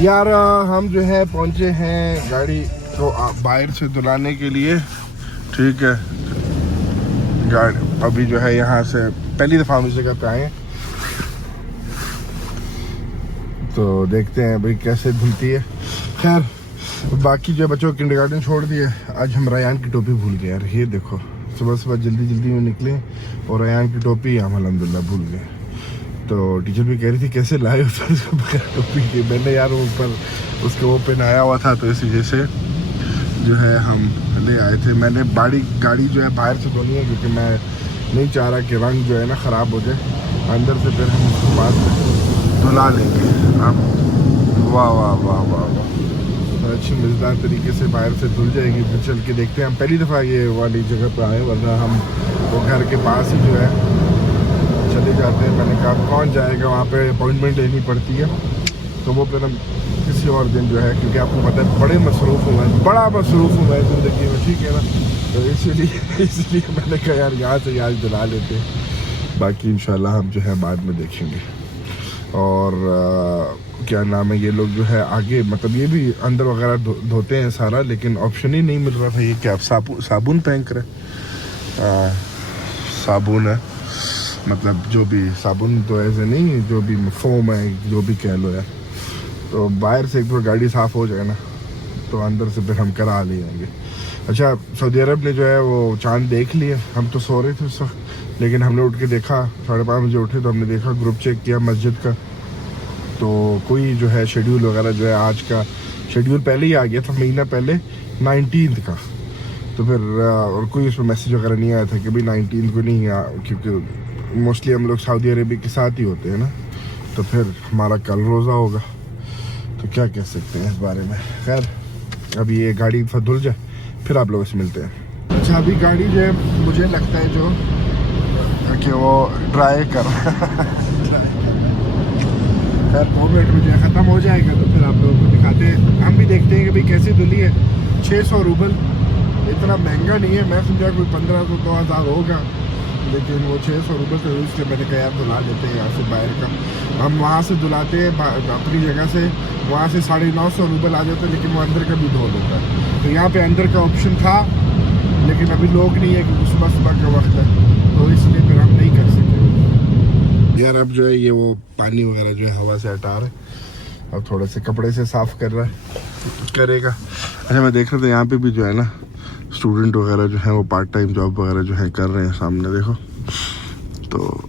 यार हम जो है पहुंचे हैं गाड़ी को बाहर से धुलाने के लिए। ठीक है, गाड़ी अभी जो है यहाँ से पहली दफ़ा हम इस जगह पे आए हैं, तो देखते हैं भाई कैसे धुलती है। खैर बाकी जो बच्चों को किंडरगार्टन छोड़ दिए। आज हम रयान की टोपी भूल गए यार। ये देखो, सुबह सुबह जल्दी जल्दी में निकले और रयान की टोपी हम अल्हम्दुलिल्लाह भूल गए। तो टीचर भी कह रही थी कैसे लाए हो तो उसको बगैर टोपी के। मैंने यार ऊपर उसके वो पहनाया हुआ था, तो इस वजह से जो है हम ले आए थे। मैंने गाड़ी जो है बाहर से धोनी है, क्योंकि मैं नहीं चाह रहा कि रंग जो है ना ख़राब हो जाए अंदर से। फिर हम उसको बाद में धुला लेंगे। अब वाह वाह वाह वाह वाह, अच्छी मज़ेदार तरीके से बाहर से धुल जाएगी। फिर चल के देखते हैं। हम पहली दफ़ा ये वाली जगह पर आए, वरना हम वो घर के पास ही जो है चले जाते हैं। मैंने कहा कौन जाएगा वहाँ पे, अपॉइंटमेंट लेनी पड़ती है। तो वो फिर हम किसी और दिन जो है, क्योंकि आपको पता है बड़ा मसरूफ़ हुआ है ज़िंदगी में, ठीक है ना। तो इसलिए मैंने कहा यार यहाँ से आज दिला लेते हैं। बाकी इंशाल्लाह हम जो है बाद में देखेंगे। और क्या नाम है, ये लोग जो है आगे मतलब ये भी अंदर वगैरह धोते हैं सारा, लेकिन ऑप्शन ही नहीं मिल रहा था। ये क्या साबुन फेंक रहे, साबुन है मतलब जो भी साबुन तो ऐसे नहीं, जो भी फोम है जो भी कह लो यार। तो बाहर से एक बार गाड़ी साफ़ हो जाए ना, तो अंदर से फिर हम करा ले जाएंगे। अच्छा, सऊदी अरब ने जो है वो चांद देख लिए। हम तो सो रहे थे उस वक्त, लेकिन हमने उठ के देखा, 5:30 बजे उठे तो हमने देखा, ग्रुप चेक किया मस्जिद का, तो कोई जो है शेड्यूल वगैरह जो है आज का शेड्यूल पहले ही आ गया था, महीना पहले 19 का। तो फिर और कोई उसमें मैसेज वगैरह नहीं आया था कि भाई 19 को नहीं आ, क्योंकि मोस्टली हम लोग सऊदी अरेबिया के साथ ही होते हैं ना। तो फिर हमारा कल रोज़ा होगा, तो क्या कह सकते हैं इस बारे में। खैर अभी ये गाड़ी धुल जाए फिर आप लोगों से मिलते हैं। अच्छा, अभी गाड़ी जो है मुझे लगता है जो कि वो ड्राई कर खैर 2 मिनट में जो है ख़त्म हो जाएगा, तो फिर आप लोगों को दिखाते हैं। हम भी देखते हैं कि भाई कैसे धुली है। 600 रूबल इतना महंगा नहीं है, मैं समझा कोई 1500 2000 होगा, लेकिन वो 600 रूबल तो इसलिए मैंने कहा यार धुला लेते हैं यहाँ से बाहर का। हम वहाँ से धुलाते हैं अपनी जगह से, वहाँ से 950 रूबल आ जाते हैं, लेकिन वो अंदर का भी धो देता है। तो यहाँ पे अंदर का ऑप्शन था, लेकिन अभी लोग नहीं है क्योंकि सुबह का वक्त है, तो इसलिए फिर हम नहीं कर सकते यार। अब जो है ये वो पानी वगैरह जो है हवा से हटा रहे, अब थोड़े से कपड़े से साफ़ कर रहा है, करेगा। अच्छा, मैं देख रहा था यहाँ पे भी जो है ना स्टूडेंट वगैरह जो है वो पार्ट टाइम जॉब वगैरह जो है कर रहे हैं, सामने देखो। तो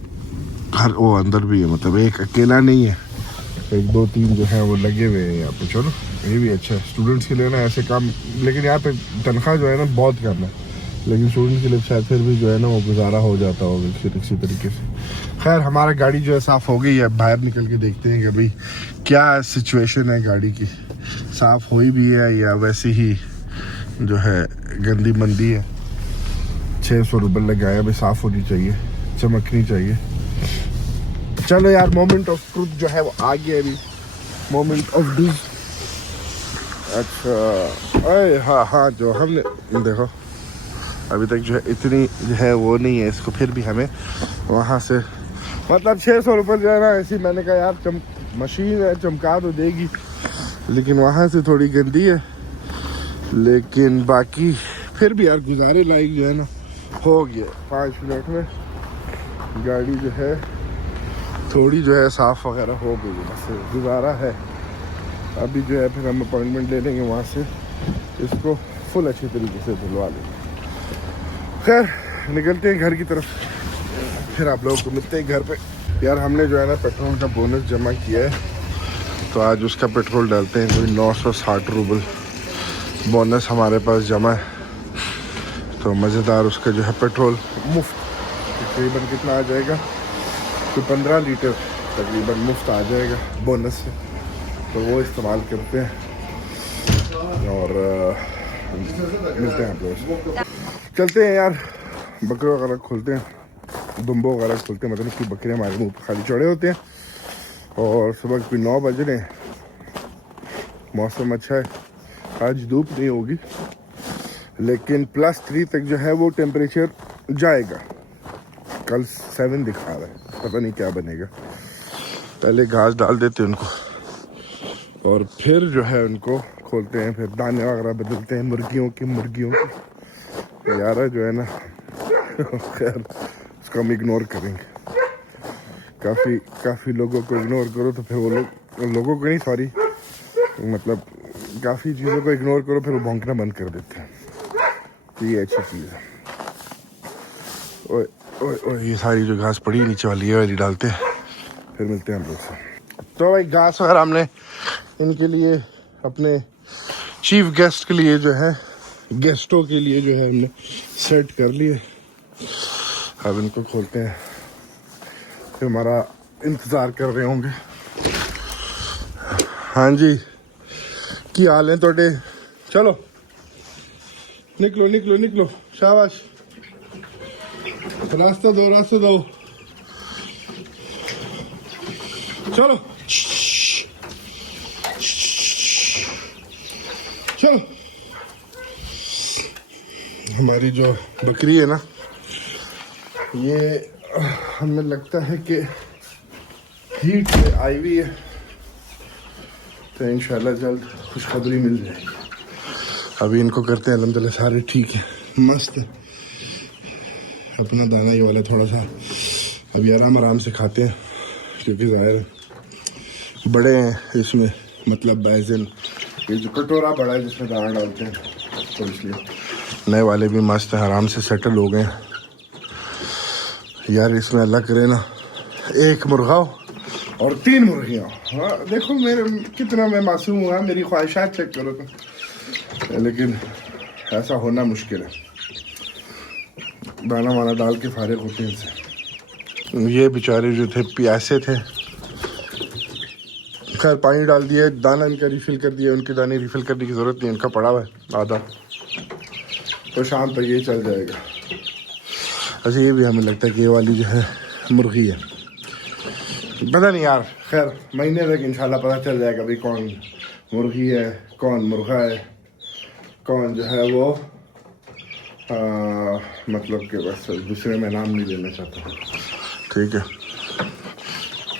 हर वो अंदर भी है, मतलब एक अकेला नहीं है, 1 2 3 जो है वो लगे हुए हैं यहाँ पे। चलो ये भी अच्छा है स्टूडेंट्स के लिए ना ऐसे काम, लेकिन यहाँ पे तनख्वाह जो है ना बहुत कम है, लेकिन स्टूडेंट के लिए शायद फिर भी जो है ना वो गुजारा हो जाता होगा किसी तरीके से। खैर हमारा गाड़ी जो है साफ़ हो गई है, बाहर निकल के देखते हैं कि भाई क्या सिचुएशन है गाड़ी की, साफ़ हुई भी है या वैसे ही जो है गंदी मंदी है। 600 रूबल लगाया, भाई साफ़ होनी चाहिए, चमकनी चाहिए। चलो यार, मोमेंट ऑफ ट्रुथ जो है वो आ गया अभी, मोमेंट ऑफ डू। अच्छा अरे हाँ जो हमने देखो अभी तक जो है इतनी जो है वो नहीं है, इसको फिर भी हमें वहाँ से मतलब 600 रुपये जो है ना ऐसी, मैंने कहा यार मशीन है चमका तो देगी, लेकिन वहाँ से थोड़ी गंदी है, लेकिन बाकी फिर भी यार गुजारे लायक जो है ना हो गया। 5 मिनट में गाड़ी जो है थोड़ी जो है साफ़ वगैरह हो गई, बस गुजारा है। अभी जो है फिर हम अपॉइंटमेंट ले लेंगे वहाँ से, इसको फुल अच्छी तरीके से धुलवा लेंगे। खैर निकलते हैं घर की तरफ, फिर आप लोगों को मिलते हैं घर पे। यार हमने जो है ना पेट्रोल का बोनस जमा किया है, तो आज उसका पेट्रोल डालते हैं। कोई 960 रूबल बोनस हमारे पास जमा है, तो मज़ेदार उसका जो है पेट्रोल मुफ्त तकरीबन कितना आ जाएगा, तो 15 लीटर तकरीबन मुफ्त आ जाएगा बोनस से, तो वो इस्तेमाल करते हैं और मिलते हैं आप लोग। चलते हैं यार, बकरे वगैरह खोलते हैं, दुम्बो वगैरह खोलते हैं, मतलब कि बकरे हमारे मुँह पर खाली चढ़े होते हैं। और सुबह कोई 9 बज रहे हैं, मौसम अच्छा है, आज धूप नहीं होगी, लेकिन +3 तक जो है वो टेम्परेचर जाएगा। कल 7 दिखा रहा है, पता नहीं क्या बनेगा। पहले घास डाल देते उनको, और फिर जो है उनको खोलते हैं, फिर दाने वगैरह बदलते हैं मुर्गियों की यार जो है ना खैर उसको हम इग्नोर करेंगे। काफ़ी लोगों को इग्नोर करो तो फिर वो लोगों को नहीं, सॉरी, मतलब काफ़ी चीज़ों को इग्नोर करो फिर वो भौंकना बंद कर देते हैं, तो ये अच्छी चीज़ है। ओए ओए ओए, ये सारी जो घास पड़ी नीचे वाली है वाली डालते हैं, फिर मिलते हैं हम लोग से। तो भाई घास वगैरह हमने इनके लिए, अपने चीफ गेस्ट के लिए जो है, गेस्टों के लिए जो है हमने सेट कर लिए। अब इनको खोलते हैं, फिर हमारा इंतज़ार कर रहे होंगे। हाँ जी, की हाल है तोड़े? चलो निकलो निकलो निकलो, शाबाश, रास्ता दो चलो चलो। हमारी जो बकरी है ना, ये हमें लगता है कि हीट से आई हुई है, तो इंशाल्लाह जल्द खुशखबरी मिल जाएगी। अभी इनको करते हैं अल्हम्दुलिल्लाह सारे ठीक है, मस्त है। अपना दाना ये वाला थोड़ा सा अभी आराम से खाते हैं, क्योंकि ज़ाहिर बड़े हैं इसमें, मतलब बैजन ये जो कटोरा बड़ा है जिसमें दाना डालते हैं, तो इसलिए नए वाले भी मस्त है, आराम से सेटल हो गए यार। इसमें अल्लाह करे ना एक मुर्गा हो और 3 मुर्गियाँ। हाँ देखो मेरे कितना मैं मासूम हुआ, मेरी ख्वाहिशात चेक करो तो, लेकिन ऐसा होना मुश्किल है। दाना वाना डाल के फारिग होते हैं इनसे। ये बेचारे जो थे प्यासे थे, खैर पानी डाल दिया, दाना इनका रिफ़िल कर दिया, उनके दाने रिफ़िल करने की ज़रूरत नहीं, इनका पड़ा हुआ है आधा, तो शाम तक ये चल जाएगा। अच्छा ये भी हमें लगता है कि ये वाली जो है मुर्गी है, पता नहीं यार, खैर महीने तक इंशाल्लाह पता चल जाएगा भाई कौन मुर्गी है कौन मुर्गा है, कौन जो है वो मतलब कि बस दूसरे में नाम नहीं लेना चाहता। ठीक है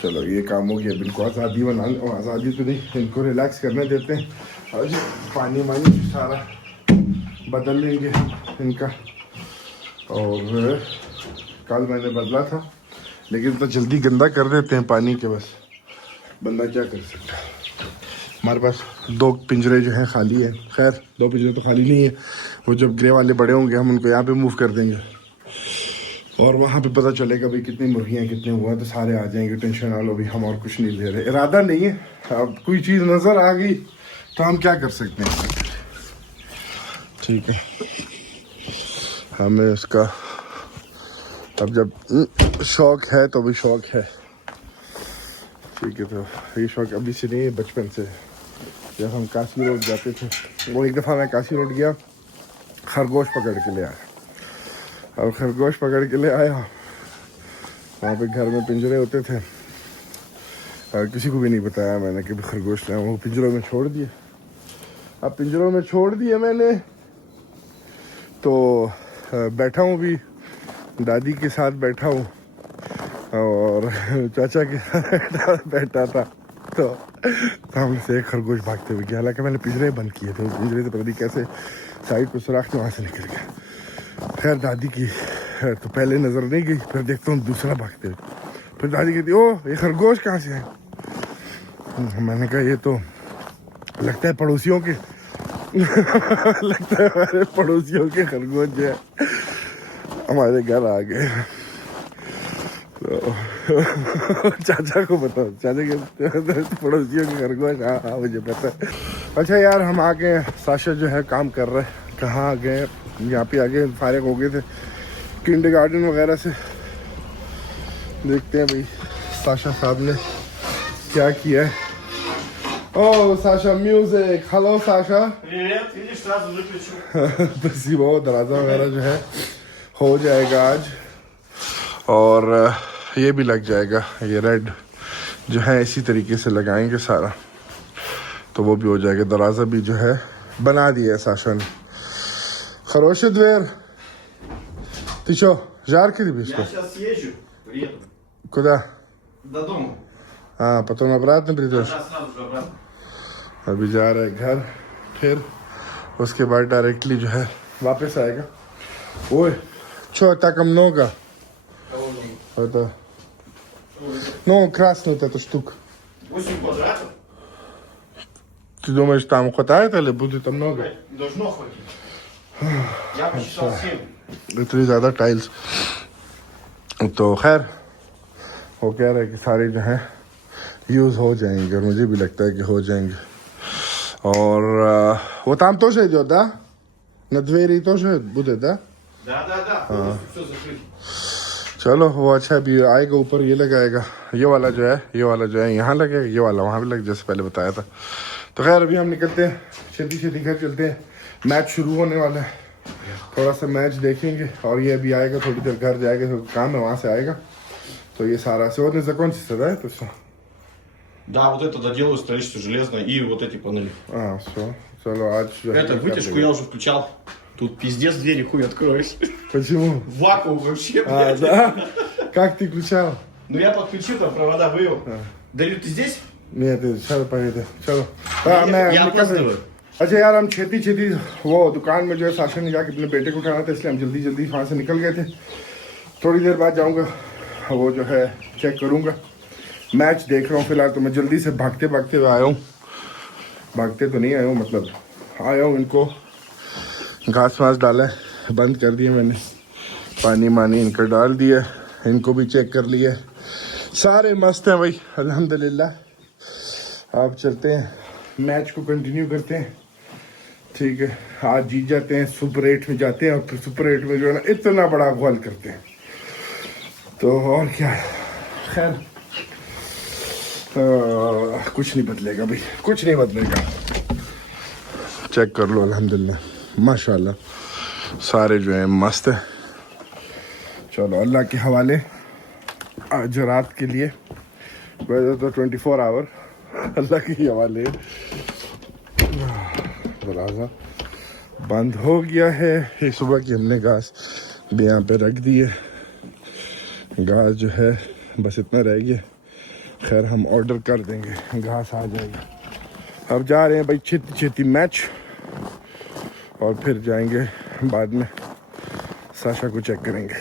चलो ये काम हो गया, अब इनको आज़ादी बना, आज़ादी तो नहीं, इनको रिलैक्स करने देते हैं। और पानी वानी सारा बदल लेंगे इनका, और कल मैंने बदला था, लेकिन तो जल्दी गंदा कर देते हैं पानी के, बस बंदा क्या कर सकता है। हमारे पास 2 पिंजरे जो हैं खाली है, खैर 2 पिंजरे तो खाली नहीं है, वो जब ग्रे वाले बड़े होंगे हम उनको यहाँ पे मूव कर देंगे, और वहाँ पे पता चलेगा भाई कितनी मुर्गियाँ कितने हुआ, तो सारे आ जाएंगे, टेंशन ना लो भी, हम और कुछ नहीं ले रहे, इरादा नहीं है। अब कोई चीज़ नज़र आ गई तो हम क्या कर सकते हैं, ठीक है। हमें उसका अब जब शौक़ है तो भी शौक़ है, ठीक है। तो ये शौक़ अभी से नहीं है, बचपन से। जब हम काशी रोड जाते थे, वो एक दफ़ा मैं काशी रोड गया, खरगोश पकड़ के ले आया, और खरगोश पकड़ के ले आया, वहाँ पे घर में पिंजरे होते थे, और किसी को भी नहीं बताया मैंने कि खरगोश लाया, वो पिंजरों में छोड़ दिए। अब पिंजरों में छोड़ दिए मैंने, तो बैठा हूँ भी, दादी के साथ बैठा हूँ और चाचा के साथ बैठा था, तो सामने से एक खरगोश भागते हुए गया, हालांकि मैंने पिंजरे बंद किए थे, पिंजरे से पता नहीं कैसे साइड को सुराख में वहाँ से निकल गया। खैर दादी की तो पहले नज़र नहीं गई, फिर देखता हूँ दूसरा भागते हुए, फिर दादी कहती ओ ये खरगोश कहाँ से है। मैंने कहा ये तो लगता है पड़ोसियों के लगता है हमारे पड़ोसियों के खरगोश जो है हमारे घर आ गए। तो चाचा को बताओ, चाचा के पड़ोसियों के खरगोश, हाँ मुझे पता है। अच्छा यार हम आ गए, साशा जो है काम कर रहे हैं, कहाँ आ गए, यहाँ पे आगे फारिग हो गए थे किंडरगार्टन वगैरह से। देखते हैं भाई साशा साहब ने क्या किया है। ओह साशा म्यूजिक, हेलो साशा। स्पेसिबो, दरवाज़ा वगैरह जो है हो जाएगा आज, और ये भी लग जाएगा, ये रेड जो है इसी तरीके से लगाएंगे सारा, तो वो भी हो जाएगा। दरवाज़ा भी जो है बना दिया है साशा ने। Хороший дверь. Ты что, жарко тебе? Я сейчас съезжу, приеду. Куда? До дома. А, потом обратно придешь? Да, сразу же обратно. अभी जा रहा है घर, फिर उसके बाद डायरेक्टली जो है वापस आएगा. ओए छोटा कम नोगा. Это... Ну, красный вот эта штука. 8 квадратов. Ты думаешь, там хватает или будет там много? Должно хватить. Я посчитал 7. इतनी ज़्यादा टाइल्स. तो खैर वो कह रहे हैं कि सारे जो हैं यूज़ हो जाएंगे और मुझे भी लगता है कि हो जाएंगे. और वो там тоже идет, да? На двери тоже будет, да? Да. Полностью все закрыто. चलो वो अच्छा अभी आएगा ऊपर, ये लगाएगा. ये वाला जो है यहाँ लगेगा, ये वाला वहाँ भी लग, जैसे पहले बताया था. तो खैर अभी हम निकलते हैं, छेती घर चलते हैं. मैच शुरू होने वाला है, थोड़ा सा मैच देखेंगे. और ये अभी आएगा, थोड़ी देर घर जाएगा, तो काम है वहाँ से आएगा. तो ये सारा сегодня закончится, да, это все? Да, вот это доделаю, столичную железную и вот эти панели. Все. चलो आज जो है Это вытяжку я уже включал. Тут пиздец двери хуй откроешь. Почему? Вакуум вообще, А, блядь. да? Как ты включал? Ну я подключил, там провода вывел. Дарю, ты здесь? Нет, चलो पहले चलो. Я опаздываю. अच्छा यार, हम छेती वो दुकान में जो है साशा ने जाके अपने बेटे को उठाना था, इसलिए हम जल्दी वहाँ से निकल गए थे. थोड़ी देर बाद जाऊँगा, वो जो है चेक करूँगा. मैच देख रहा हूँ फिलहाल, तो मैं जल्दी से भागते हुए आया हूँ. भागते तो नहीं आया हूँ, मतलब आया हूँ. इनको घास वास डाला है, बंद कर दिए मैंने, पानी इनका डाल दिया, इनको भी चेक कर लिया. सारे मस्त हैं भाई, अल्हम्दुलिल्लाह. अब चलते हैं, मैच को कंटिन्यू करते हैं. ठीक है, आज जीत जाते हैं, सुपर 8 में जाते हैं और फिर सुपर 8 में जो है ना इतना बड़ा गोल करते हैं. तो और क्या है, खैर कुछ नहीं बदलेगा भाई, कुछ नहीं बदलेगा. चेक कर लो, अल्हम्दुलिल्लाह माशाल्लाह सारे जो है मस्त है. चलो अल्लाह के हवाले. आज रात के लिए वैसे तो 24 आवर अल्लाह के हवाले. दरवाज़ा बंद हो गया है. ये सुबह की हमने घास भी यहाँ पे रख दी है. घास जो है बस इतना रह गया. खैर हम ऑर्डर कर देंगे, घास आ जाएगा. अब जा रहे हैं भाई छेती मैच, और फिर जाएंगे बाद में साशा को चेक करेंगे.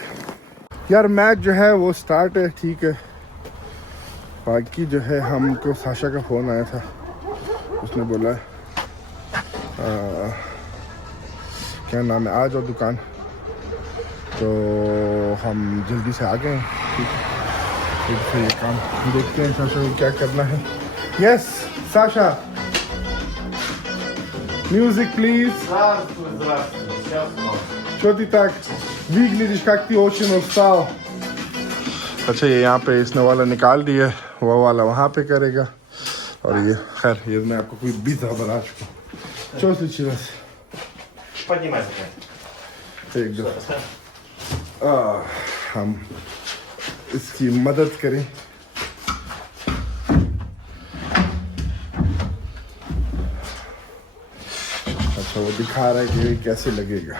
यार मैच जो है वो स्टार्ट है, ठीक है. बाकी जो है हमको साशा का फ़ोन आया था, उसने बोला क्या नाम है, आ जाओ दुकान. तो हम जल्दी से आ गए हैं. ठीक है, ये काम देखते हैं साशा को क्या करना है. Yes Sasha, music please. Здравствуй. Сейчас вам. Что ты так выглядишь, как ты очень устал. अच्छा, ये यहाँ पे इसने वाला निकाल दिया, वो वाला वहाँ पे करेगा. और ये खैर ये मैं आपको कोई बीता बना चुका. Что случилось? Поднимай такая. एकदम हम इसकी मदद करें. अच्छा, वो दिखा रहा है कि कैसे लगेगा.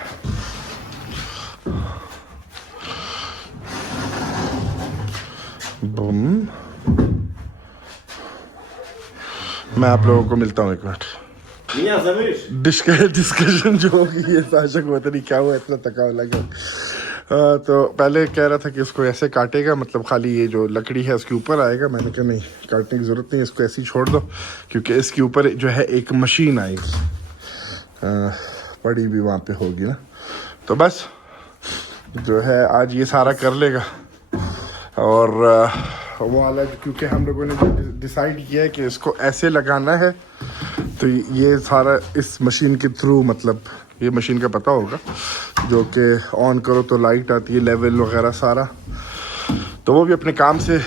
बम. मैं आप लोगों को मिलता हूँ एक मिनट. Меня зовешь? डिस्कशन जो होगी ये साशा को पता नहीं क्या हुआ, इतना थकाव लगा. तो पहले कह रहा था कि इसको ऐसे काटेगा, मतलब खाली ये जो लकड़ी है उसके ऊपर आएगा. मैंने कहा नहीं, काटने की ज़रूरत नहीं, इसको ऐसे ही छोड़ दो, क्योंकि इसके ऊपर जो है एक मशीन आएगी, पड़ी भी वहाँ पे होगी ना. तो बस जो है आज ये सारा कर लेगा. और वो वाला क्योंकि हम लोगों ने डिसाइड किया है कि इसको ऐसे लगाना है, तो ये सारा इस मशीन के थ्रू, मतलब ये मशीन का पता होगा, जो कि ऑन करो तो लाइट आती है, लेवल वगैरह सारा. तो वो भी अपने काम से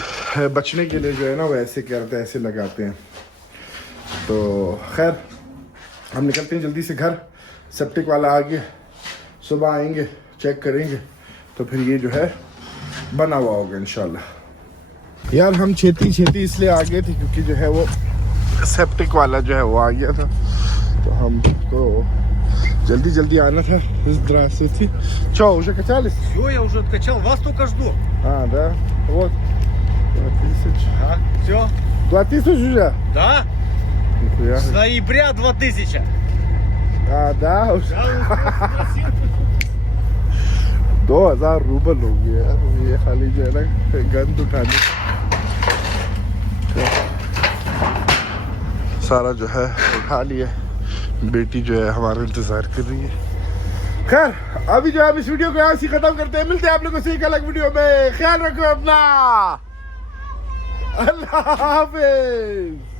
बचने के लिए जो है ना वो ऐसे करते हैं, ऐसे लगाते हैं. तो खैर हम निकलते हैं जल्दी से घर. सेप्टिक वाला आ गया, सुबह आएंगे, चेक करेंगे, तो फिर ये जो है बना हुआ होगा इंशाल्लाह. यार हम छेती इसलिए आ गए थे क्योंकि जो है वो सेप्टिक वाला जो है वो आ गया था, तो हमको जल्दी आना था. Здравствуйте. Что, уже качались? Все, я уже откачал, вас только жду. А, да, вот 2000. Все? 2000 уже? Да? Я... С ноября 2000. А, да, уже Я уже спросил. 2000 रूबल हो गया यार ये खाली जो है ना गंद उठाने सारा जो है उठा लिया बेटी जो है हमारा इंतजार कर रही है खैर अभी जो है हम इस वीडियो को यहाँ से खत्म करते हैं मिलते हैं आप लोगों से एक अलग वीडियो में ख्याल रखो अपना अल्लाह हाफिज